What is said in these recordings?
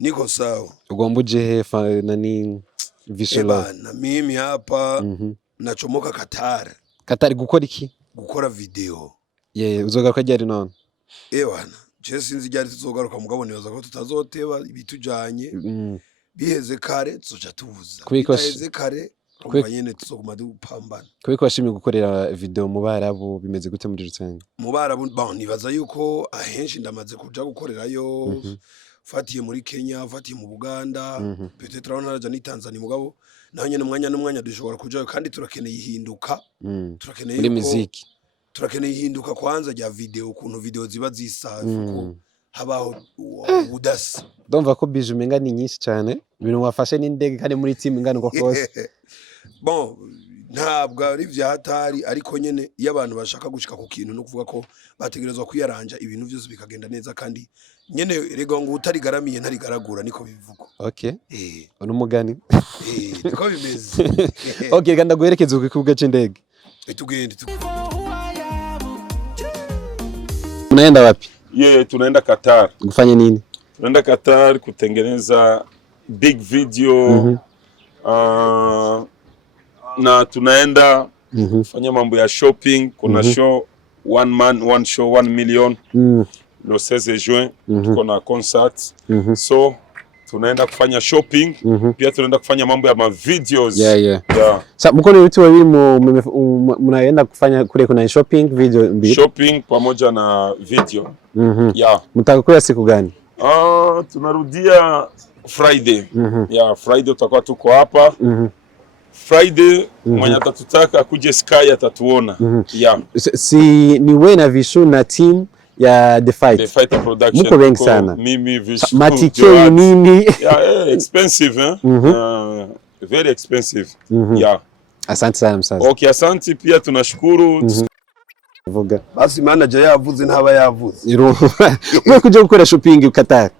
Niko sawa. Ugomba uje nani Vichou Love? Na mimi hapa nachomoka Qatar. Qatar gukora iki? Gukora video. Uzogaruka ryari none? Bana, je sinzi ryari tuzogaruka mugabo nibaza ko tutazoteba ibitujanye. Biheze kare tuzoca tubuza. Biheze kare kumva nyene tuzoguma dupambana. Kubiko washimye gukorera video mu Barabu bimeze gute muri rusange? Mu Barabu nibaza yuko ahenshi ndamaze kuja gukorerayo. Fatiye muri Kenya, fatiye mu Buganda, peut-être turabona naraja ni Tanzania mugabo naho nyene umwanya dushobora kujayo kandi turakeneye ihinduka. Turakeneye muri muziki. Turakeneye ihinduka kwanza rya video ukuntu video ziba zisaje ko habaho udasa. Ndumva ko bije umenga ni nyinshi cyane ibintu wafashe n'indege kandi muri team ingana uko kose. Bon, ntabwo ari vya hatari ariko nyene iyo abantu bashaka gushika ku kintu no kuvuga ko bategerezwa kwiyaranja ibintu byose bikagenda neza kandi nyene rego ngo utarigaramiye ntarigaragura niko bivuga. Okay. Ono mugani. Niko bimeze. Okay, ganda guherekeza ku kibuga c'indege. Tugende. Unaenda wapi? Tunaenda Qatar. Kufanya nini? Tunaenda Qatar kutengeneza big video. Na tunaenda kufanya mambo ya shopping. Kuna show one man one show 1 million le 16 juin tuko na concert. So tunaenda kufanya shopping pia tunaenda kufanya mambo ya ma videos. Sasa mkono yote wawili mnaenda kufanya kule kuna shopping video mbili. Shopping pamoja na video. Mtakula siku gani? Tunarudia Friday. Friday tutakuwa tuko hapa. Friday mwenye atatutaka kuje Sky atatuona. Si ni wewe na Vichou na team ya The Fighter Production. Mko wengi sana. Mimi Vichou. Matike nini? Expensive very expensive. Asante sana msasa. Okay, asante pia tunashukuru. Basi manager yavuze ntaba yavuze. Mwe kuje gukora shopping Qatar.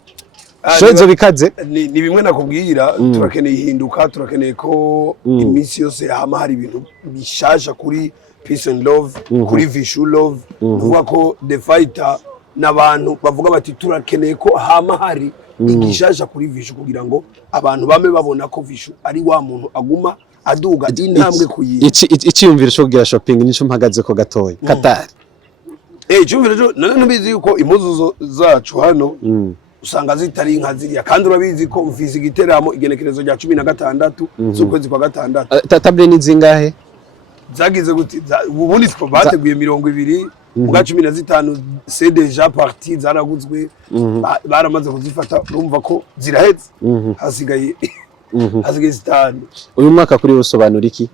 Shozo bikaze ni bimwe nakubwira turakeneye ihinduka turakeneye ko imisi yose hama hari ibintu bishasha kuri Peace and Love kuri Vichou Love vuga ko The Fighter n'abantu bavuga bati turakeneye ko hama hari igishasha kuri Vichou kugira ngo abantu bame babona ko Vichou ari wa muntu aguma aduga intambwe kuyiye. Icyumviro cyo kugira shopping nico mpagaze ko gatoya Qatar. Icyumviro none bizi yuko impuzu zacu hano usanga zitari inka ziriya kandi urabizi ko mfise giteramo igenekerezo rya 16 z'ukwezi kwa gatandatu. Table ni zingahe? Zagize guti ubundi two bateguye 200 muga 15 c'est déjà parti zaraguzwe baramaze kuzifata urumva ko ziraheze hasigaye zitanu. Uyu mwaka kuri usobanura iki?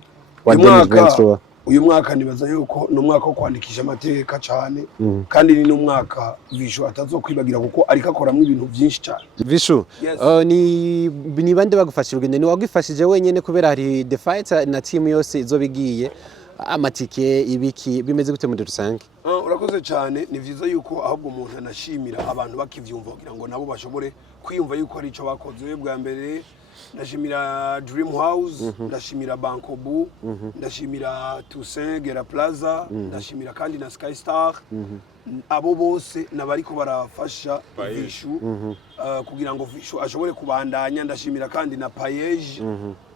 Uyu mwaka nibaza yuko no mwaka wo kwandikisha amateka cyane kandi ni no mwaka Vichou atazokwibagira kuko ariko akoramwe ibintu byinshi cyane. Vichou ni bande bagufashije urugendo ni wagwifashije wenyene kubera hari The Fighter na team yose izobigiye amatike ibiki bimeze gute muri rusange? Urakoze cyane ni vyiza yuko ahubwo umuntu anashimira abantu bakivyumva kugira ngo nabo bashobore kwiyumva yuko ari ico bakoze bwa mbere. Ndashimira Dream House, ndashimira Bankobu, ndashimira Toussaint Gera Plaza, ndashimira kandi na Sky Star. Abo bose nabariko barafasha Vichou kugira ngo Vichou ashobore kubandanya. Ndashimira kandi na Payeje.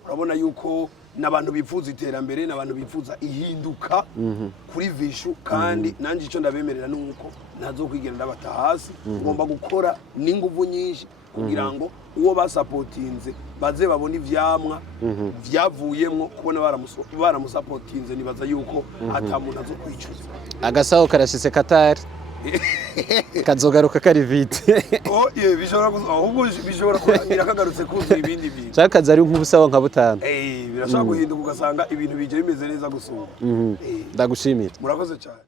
Urabona yuko nabantu bifuza iterambere nabantu bifuza ihinduka kuri Vichou kandi nanje ico ndabemerera nuko ntazokwigera ndabata hasi. Ngomba gukora n'inguvu nyinshi kugira ngo uwo basapotinze baze babona ivyamwa vyavuyemwo kubona baramusapotinze nibaza yuko atamuntu azokwicuza. Agasaho karashitse Qatar kazogaruka kari vite. Bishobora kurangira kagarutse kuza ibindi bintu. Cyakaza ari nk'ubusaho nka butanu. Birashaka guhinduka ugasanga ibintu bije bimeze neza gusumba. Ndagushimira. Murakoze cyane.